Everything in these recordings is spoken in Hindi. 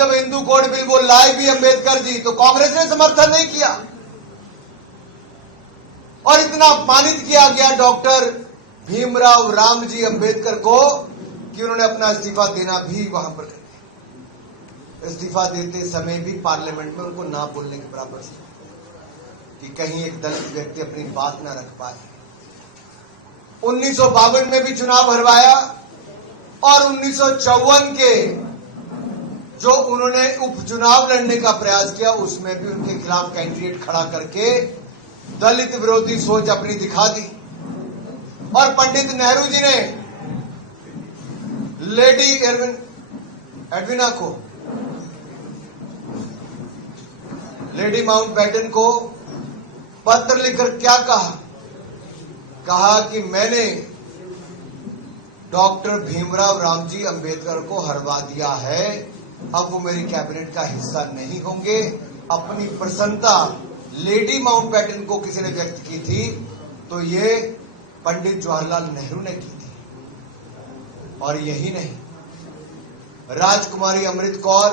जब हिंदू कोड बिल वो लाए भी अंबेडकर जी, तो कांग्रेस ने समर्थन नहीं किया और इतना अपमानित किया गया डॉक्टर भीमराव रामजी अंबेडकर को कि उन्होंने अपना इस्तीफा देना भी वहां पर कर दिया। इस्तीफा देते समय भी पार्लियामेंट में उनको ना बोलने के बराबर से कि कहीं एक दलित व्यक्ति अपनी बात ना रख पाए। 1952 में भी चुनाव हरवाया और 1954 के जो उन्होंने उपचुनाव लड़ने का प्रयास किया उसमें भी उनके खिलाफ कैंडिडेट खड़ा करके दलित विरोधी सोच अपनी दिखा दी। और पंडित नेहरू जी ने लेडी एडविना को, लेडी माउंटबेटन को पत्र लिखकर क्या कहा कि मैंने डॉक्टर भीमराव रामजी अंबेडकर को हरवा दिया है, अब वो मेरी कैबिनेट का हिस्सा नहीं होंगे। अपनी प्रसन्नता लेडी माउंटबेटन को किसी ने व्यक्त की थी तो ये पंडित जवाहरलाल नेहरू ने की थी। और यही नहीं, राजकुमारी अमृत कौर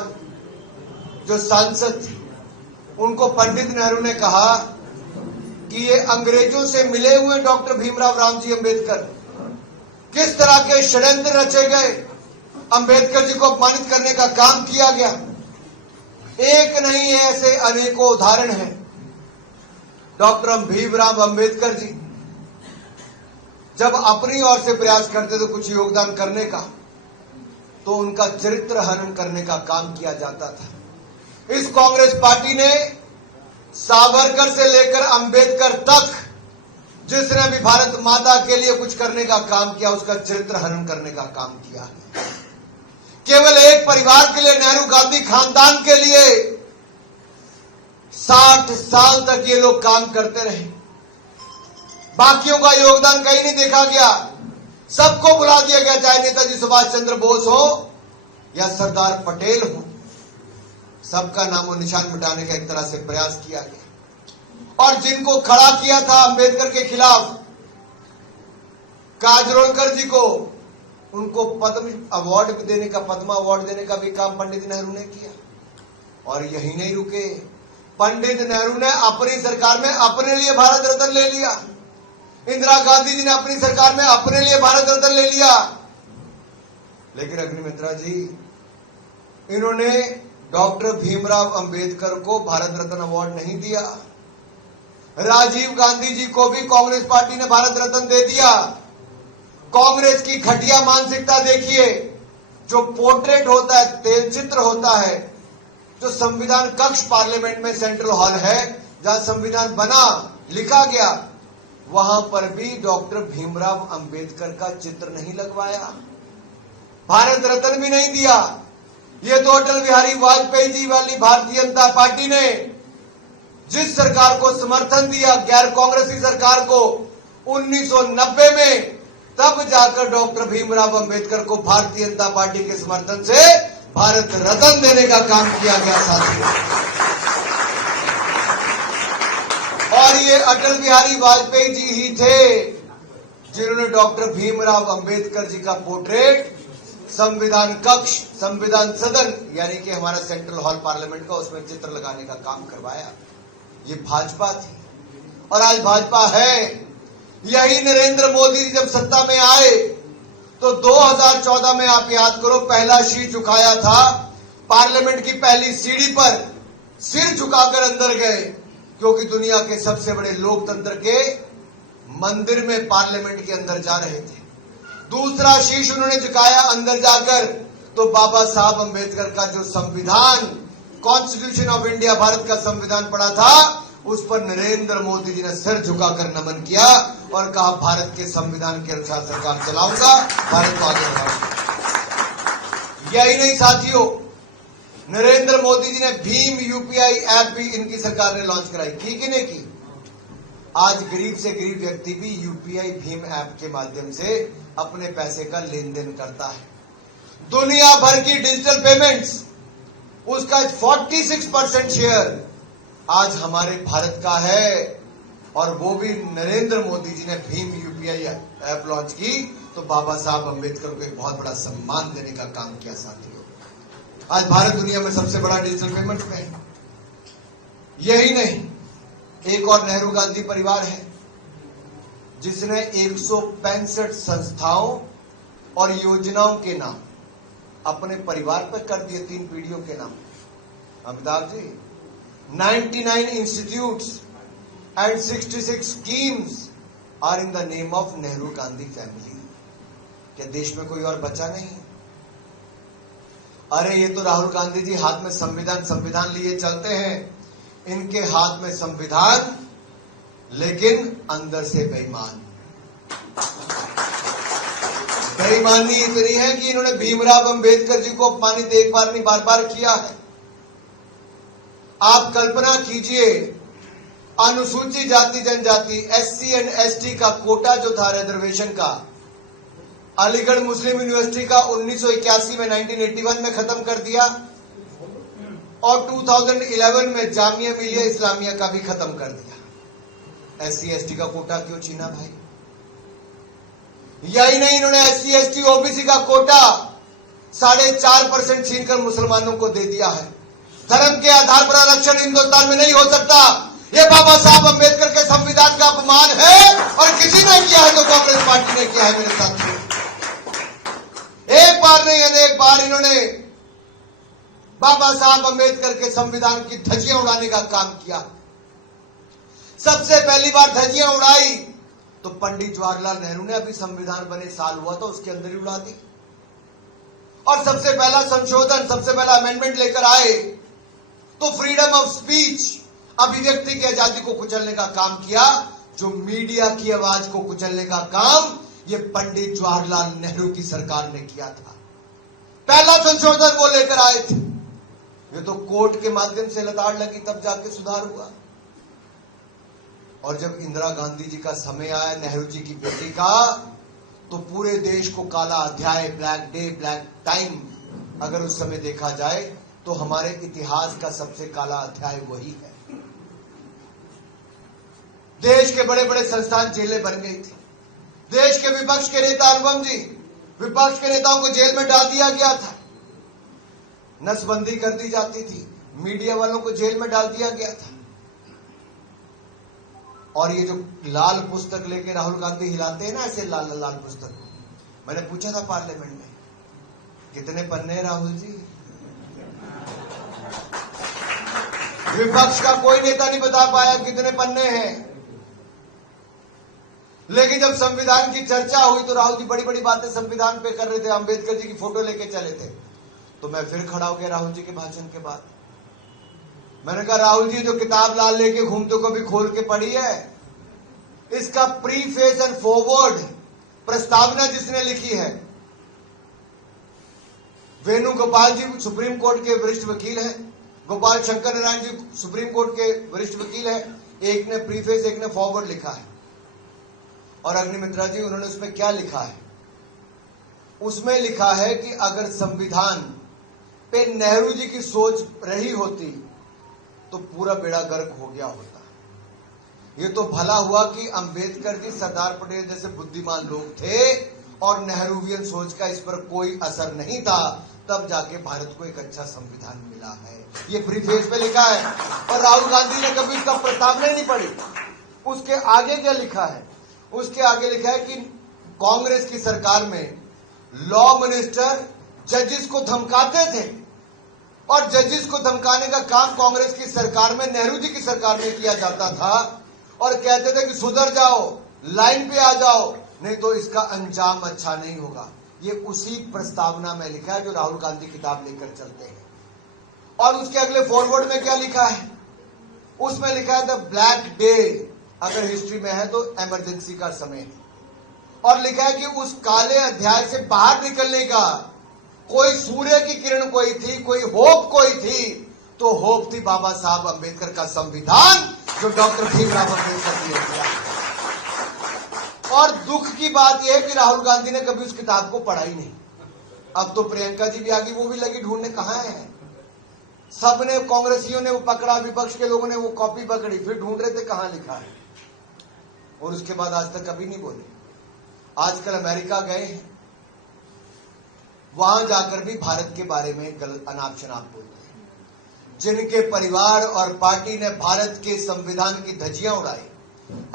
जो सांसद थी, उनको पंडित नेहरू ने कहा कि ये अंग्रेजों से मिले हुए डॉक्टर भीमराव रामजी अंबेडकर, किस तरह के षड्यंत्र रचे गए, अंबेडकर जी को अपमानित करने का काम किया गया। एक नहीं है, ऐसे अनेकों उदाहरण हैं। डॉक्टर भीमराव अंबेडकर जी जब अपनी ओर से प्रयास करते थे कुछ योगदान करने का, तो उनका चरित्र हनन करने का काम किया जाता था। इस कांग्रेस पार्टी ने सावरकर से लेकर अंबेडकर तक जिसने भी भारत माता के लिए कुछ करने का काम किया, उसका चरित्र हनन करने का काम किया। केवल एक परिवार के लिए, नेहरू गांधी खानदान के लिए 60 साल तक ये लोग काम करते रहे। बाकियों का योगदान कहीं नहीं देखा गया, सबको बुला दिया गया, चाहे नेताजी सुभाष चंद्र बोस हो या सरदार पटेल हो, सबका नामो निशान मिटाने का एक तरह से प्रयास किया गया। और जिनको खड़ा किया था अंबेडकर के खिलाफ, काजरोलकर जी को, उनको पद्म अवार्ड देने का, पद्मा अवार्ड देने का भी काम पंडित नेहरू ने किया। और यही नहीं रुके, पंडित नेहरू ने अपनी सरकार में अपने लिए भारत रत्न ले लिया। इंदिरा गांधी जी ने अपनी सरकार में अपने लिए भारत रत्न ले लिया। लेकिन अग्निमित्रा जी, इन्होंने डॉक्टर भीमराव अंबेडकर को भारत रत्न अवार्ड नहीं दिया। राजीव गांधी जी को भी कांग्रेस पार्टी ने भारत रत्न दे दिया। कांग्रेस की घटिया मानसिकता देखिए, जो पोर्ट्रेट होता है, तेल चित्र होता है, जो संविधान कक्ष पार्लियामेंट में सेंट्रल हॉल है जहां संविधान बना, लिखा गया, वहां पर भी डॉक्टर भीमराव अंबेडकर का चित्र नहीं लगवाया, भारत रत्न भी नहीं दिया। ये तो अटल बिहारी वाजपेयी जी वाली भारतीय जनता पार्टी ने जिस सरकार को समर्थन दिया, गैर कांग्रेसी सरकार को, 1990 में, तब जाकर डॉक्टर भीमराव अंबेडकर को भारतीय जनता पार्टी के समर्थन से भारत रत्न देने का काम किया गया साथियों। और ये अटल बिहारी वाजपेयी जी ही थे जिन्होंने डॉक्टर भीमराव अंबेडकर जी का पोर्ट्रेट संविधान कक्ष, संविधान सदन यानी कि हमारा सेंट्रल हॉल पार्लियामेंट का, उसमें चित्र लगाने का काम करवाया। ये भाजपा थी और आज भाजपा है। यही नरेंद्र मोदी जी जब सत्ता में आए तो 2014 में आप याद करो, पहला शीश झुकाया था, पार्लियामेंट की पहली सीढ़ी पर सिर झुकाकर अंदर गए, क्योंकि दुनिया के सबसे बड़े लोकतंत्र के मंदिर में पार्लियामेंट के अंदर जा रहे थे। दूसरा शीश उन्होंने झुकाया अंदर जाकर तो बाबा साहब अंबेडकर का जो संविधान, कॉन्स्टिट्यूशन ऑफ इंडिया, भारत का संविधान पढ़ा था, उस पर नरेंद्र मोदी जी ने सिर झुकाकर नमन किया और कहा भारत के संविधान के अनुसार सरकार चलाऊंगा, भारत को आगे बढ़ाऊंगा। यही नहीं साथियों, नरेंद्र मोदी जी ने भीम यूपीआई ऐप भी इनकी सरकार ने लॉन्च कराई, की कि नहीं की? आज गरीब से गरीब व्यक्ति भी यूपीआई भीम ऐप के माध्यम से अपने पैसे का लेन देन करता है। दुनिया भर की डिजिटल पेमेंट्स, उसका 46% शेयर आज हमारे भारत का है। और वो भी नरेंद्र मोदी जी ने भीम यूपीआई ऐप लॉन्च की तो बाबा साहब अंबेडकर को एक बहुत बड़ा सम्मान देने का काम किया साथियों। आज भारत दुनिया में सबसे बड़ा डिजिटल पेमेंट में है। यही नहीं, एक और नेहरू गांधी परिवार है जिसने 165 संस्थाओं और योजनाओं के नाम अपने परिवार पर कर दिए, 3 पीढ़ियों के नाम। Amitabh ji, 99 institutes and 66 schemes are in the name of Nehru Gandhi family. क्या देश में कोई और बचा नहीं? अरे ये तो राहुल गांधी जी हाथ में संविधान लिए चलते हैं। इनके हाथ में संविधान, लेकिन अंदर से बेईमान। बेईमानी इतनी है कि इन्होंने भीमराव अंबेडकर जी को अपमानित एक बार नहीं बार-बार किया है। आप कल्पना कीजिए, अनुसूचित जाति जनजाति SC एंड ST का कोटा जो था रिजर्वेशन का, अलीगढ़ मुस्लिम यूनिवर्सिटी का 1981 में 1981 में खत्म कर दिया और 2011 में जामिया मिलिया इस्लामिया का भी खत्म कर दिया। SC ST का कोटा क्यों छीना भाई? यही नहीं, इन्होंने SC ST OBC का कोटा 4.5% छीनकर मुसलमानों को दे दिया है। धर्म के आधार पर आरक्षण हिंदुस्तान में नहीं हो सकता। यह बाबा साहब अम्बेडकर के संविधान का अपमान है और किसी ने किया है तो कांग्रेस पार्टी ने किया है। मेरे साथियों, एक बार नहीं अनेक बार इन्होंने बाबा साहब अम्बेडकर के संविधान की धज्जियां उड़ाने का काम किया। सबसे पहली बार धज्जियां उड़ाई तो पंडित जवाहरलाल नेहरू ने, अभी संविधान बने साल हुआ था, उसके अंदर ही उड़ा दी। और सबसे पहला संशोधन, सबसे पहला अमेंडमेंट लेकर आए तो फ्रीडम ऑफ स्पीच, अभिव्यक्ति की आजादी को कुचलने का काम किया। जो मीडिया की आवाज को कुचलने का काम ये पंडित जवाहरलाल नेहरू की सरकार ने किया था। पहला संशोधन वो लेकर आए थे। ये तो कोर्ट के माध्यम से लताड़ लगी तब जाके सुधार हुआ। और जब इंदिरा गांधी जी का समय आया, नेहरू जी की बेटी का, तो पूरे देश को काला अध्याय, ब्लैक डे, ब्लैक टाइम अगर उस समय देखा जाए तो हमारे इतिहास का सबसे काला अध्याय वही है। देश के बड़े बड़े संस्थान जेलें बन गई थी। देश के विपक्ष के नेता अनुपम जी, विपक्ष के नेताओं को जेल में डाल दिया गया था। नसबंदी कर दी जाती थी, मीडिया वालों को जेल में डाल दिया गया था। और ये जो लाल पुस्तक लेके राहुल गांधी हिलाते हैं ना, ऐसे लाल लाल पुस्तक, मैंने पूछा था पार्लियामेंट में, कितने पन्ने हैं राहुल जी? विपक्ष का कोई नेता नहीं बता पाया कितने पन्ने हैं। लेकिन जब संविधान की चर्चा हुई तो राहुल जी बड़ी बड़ी बातें संविधान पे कर रहे थे, अंबेडकर जी की फोटो लेके चले थे। तो मैं फिर खड़ा हो गया राहुल जी के भाषण के बाद। मैंने कहा, राहुल जी जो किताब लाल लेके घूमते हो कभी खोल के पढ़ी है? इसका प्रीफेस एंड फॉरवर्ड प्रस्तावना जिसने लिखी है, वेणुगोपाल जी सुप्रीम कोर्ट के वरिष्ठ वकील हैं, गोपाल शंकर नारायण जी सुप्रीम कोर्ट के वरिष्ठ वकील हैं। एक ने प्रीफेस, एक ने फॉरवर्ड लिखा है। और अग्निमित्रा जी, उन्होंने उसमें क्या लिखा है? उसमें लिखा है कि अगर संविधान पे नेहरू जी की सोच रही होती तो पूरा बेड़ा गर्क हो गया होता। ये तो भला हुआ कि अंबेडकर जी, सरदार पटेल जैसे बुद्धिमान लोग थे और नेहरूवियन सोच का इस पर कोई असर नहीं था, तब जाके भारत को एक अच्छा संविधान मिला है। ये प्रीफेस पे लिखा है। और राहुल गांधी ने कभी उसका प्रस्तावना नहीं पढ़ी। उसके आगे क्या लिखा है? उसके आगे लिखा है कि कांग्रेस की सरकार में लॉ मिनिस्टर जजेस को धमकाते थे और जजेस को धमकाने का काम कांग्रेस की सरकार में, नेहरू जी की सरकार में किया जाता था और कहते थे कि सुधर जाओ, लाइन पे आ जाओ, नहीं तो इसका अंजाम अच्छा नहीं होगा। ये उसी प्रस्तावना में लिखा है जो राहुल गांधी किताब लेकर चलते हैं। और उसके अगले फॉरवर्ड में क्या लिखा है? उसमें लिखा है द ब्लैक डे, अगर हिस्ट्री में है तो इमरजेंसी का समय है। और लिखा है कि उस काले अध्याय से बाहर निकलने का कोई सूर्य की किरण कोई थी, कोई होप कोई थी, तो होप थी बाबा साहब अम्बेडकर का संविधान जो डॉक्टर भीमराव अम्बेडकर ने किया। और दुख की बात यह है कि राहुल गांधी ने कभी उस किताब को पढ़ा ही नहीं। अब तो प्रियंका जी भी आगे, वो भी लगी ढूंढने कहां है। सबने, कांग्रेसियों ने वो पकड़ा, विपक्ष के लोगों ने वो कॉपी पकड़ी, फिर ढूंढ रहे थे कहां लिखा है। और उसके बाद आज तक कभी नहीं बोले। आजकल अमेरिका गए हैं, वहां जाकर भी भारत के बारे में गलत अनाप शनाप बोलते हैं। जिनके परिवार और पार्टी ने भारत के संविधान की धज्जियां उड़ाई,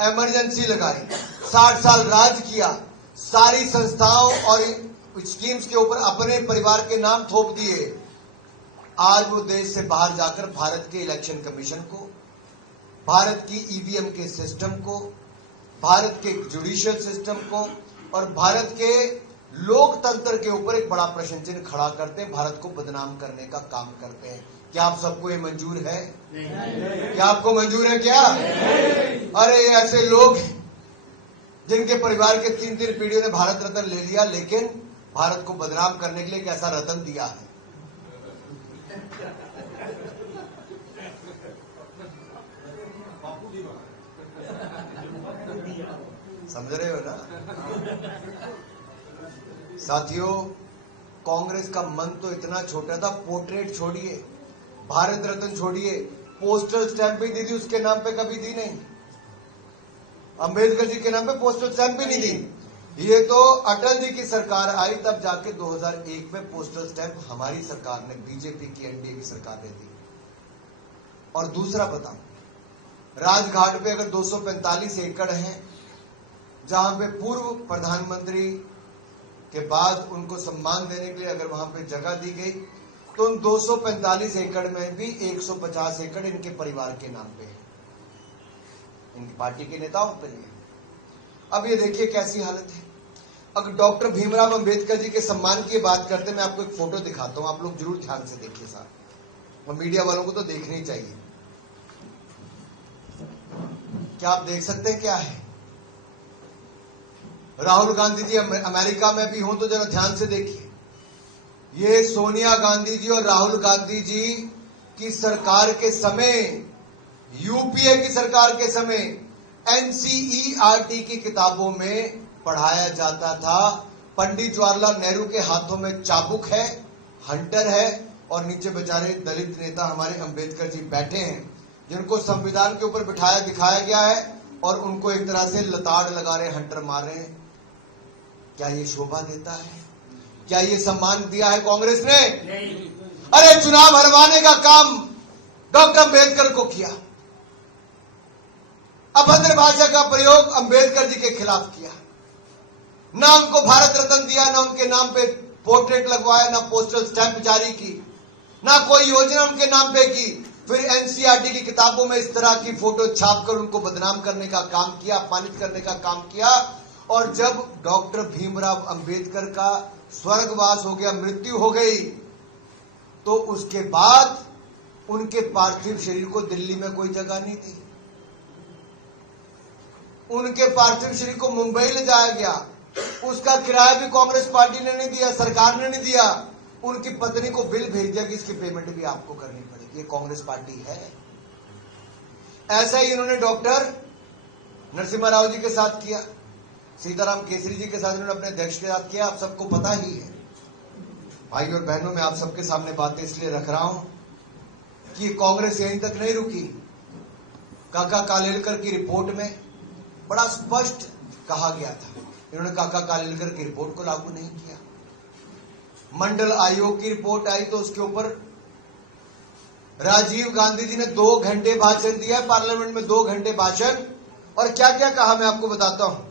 इमरजेंसी लगाई, 60 साल राज किया, सारी संस्थाओं और स्कीम्स के ऊपर अपने परिवार के नाम थोप दिए, आज वो देश से बाहर जाकर भारत के इलेक्शन कमीशन को, भारत की ईवीएम के सिस्टम को, भारत के जुडिशियल सिस्टम को और भारत के लोकतंत्र के ऊपर एक बड़ा प्रश्न चिन्ह खड़ा करते हैं, भारत को बदनाम करने का काम करते हैं। क्या आप सबको ये मंजूर है? नहीं। क्या आपको मंजूर है क्या? नहीं। अरे ऐसे लोग जिनके परिवार के 3-3 पीढ़ियों ने भारत रत्न ले लिया, लेकिन भारत को बदनाम करने के लिए एक ऐसा रत्न दिया है। समझ रहे हो ना साथियों? कांग्रेस का मन तो इतना छोटा था, पोर्ट्रेट छोड़िए, भारत रत्न छोड़िए, पोस्टल स्टैंप भी दी थी, उसके नाम पे कभी दी नहीं। अंबेडकर जी के नाम पे पोस्टल स्टैंप भी नहीं दी। ये तो अटल जी की सरकार आई तब जाके 2001 में पोस्टल स्टैंप हमारी सरकार ने, बीजेपी की एनडीए की सरकार ने दी। और दूसरा बताऊं, राजघाट पे अगर 245 एकड़ हैं, जहां पे पूर्व प्रधानमंत्री के बाद उनको सम्मान देने के लिए अगर वहां पे जगह दी गई, तो उन 245 एकड़ में भी 150 एकड़ इनके परिवार के नाम पे है, इनकी पार्टी के नेताओं पे नहीं। अब ये देखिए कैसी हालत है। अगर डॉक्टर भीमराव अंबेडकर जी के सम्मान की बात करते हैं, मैं आपको एक फोटो दिखाता हूं, आप लोग जरूर ध्यान से देखिए साहब, और मीडिया वालों को तो देखनी ही चाहिए। क्या आप देख सकते हैं क्या है? राहुल गांधी जी अमेरिका में भी हो तो जरा ध्यान से देखिए। ये सोनिया गांधी जी और राहुल गांधी जी की सरकार के समय, यूपीए की सरकार के समय एनसीईआरटी की किताबों में पढ़ाया जाता था, पंडित जवाहरलाल नेहरू के हाथों में चाबुक है, हंटर है, और नीचे बेचारे दलित नेता हमारे अंबेडकर जी बैठे हैं, जिनको संविधान के ऊपर बिठाया दिखाया गया है और उनको एक तरह से लताड़ लगा रहे, हंटर मार रहे हैं। क्या ये शोभा देता है? क्या ये सम्मान दिया है कांग्रेस ने? नहीं। अरे चुनाव हरवाने का काम डॉक्टर अंबेडकर को किया, अभद्र भाषा का प्रयोग अंबेडकर जी के खिलाफ किया, ना उनको भारत रत्न दिया, ना उनके नाम पे पोर्ट्रेट लगवाया, ना पोस्टल स्टैंप जारी की, ना कोई योजना उनके नाम पे की। फिर एनसीईआरटी की किताबों में इस तरह की फोटो छापकर उनको बदनाम करने का काम किया, अपमानित करने का काम किया। और जब डॉक्टर भीमराव अंबेडकर का स्वर्गवास हो गया, मृत्यु हो गई, तो उसके बाद उनके पार्थिव शरीर को दिल्ली में कोई जगह नहीं थी। उनके पार्थिव शरीर को मुंबई ले जाया गया, उसका किराया भी कांग्रेस पार्टी ने नहीं दिया, सरकार ने नहीं दिया। उनकी पत्नी को बिल भेज दिया कि इसकी पेमेंट भी आपको करनी पड़ेगी। ये कांग्रेस पार्टी है। ऐसा ही इन्होंने डॉक्टर नरसिम्हा राव जी के साथ किया, सीताराम केसरी जी के साथ इन्होंने अपने अध्यक्ष के साथ किया। आप सबको पता ही है। भाई और बहनों, मैं आप सबके सामने बातें इसलिए रख रहा हूं कि कांग्रेस यहीं तक नहीं रुकी। काका कालेलकर की रिपोर्ट में बड़ा स्पष्ट कहा गया था, इन्होंने काका कालेलकर की रिपोर्ट को लागू नहीं किया। मंडल आयोग की रिपोर्ट आई तो उसके ऊपर राजीव गांधी जी ने 2 घंटे भाषण दिया, पार्लियामेंट में 2 घंटे भाषण। और क्या क्या कहा मैं आपको बताता हूं।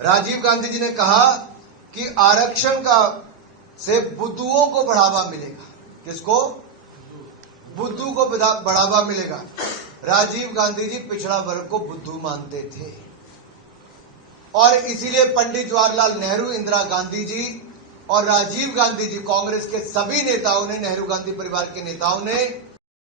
राजीव गांधी जी ने कहा कि आरक्षण का से बुद्धुओं को बढ़ावा मिलेगा। किसको? बुद्धू को बढ़ावा मिलेगा। राजीव गांधी जी पिछड़ा वर्ग को बुद्धू मानते थे और इसीलिए पंडित जवाहरलाल नेहरू, इंदिरा गांधी जी और राजीव गांधी जी, कांग्रेस के सभी नेताओं ने, नेहरू गांधी परिवार के नेताओं ने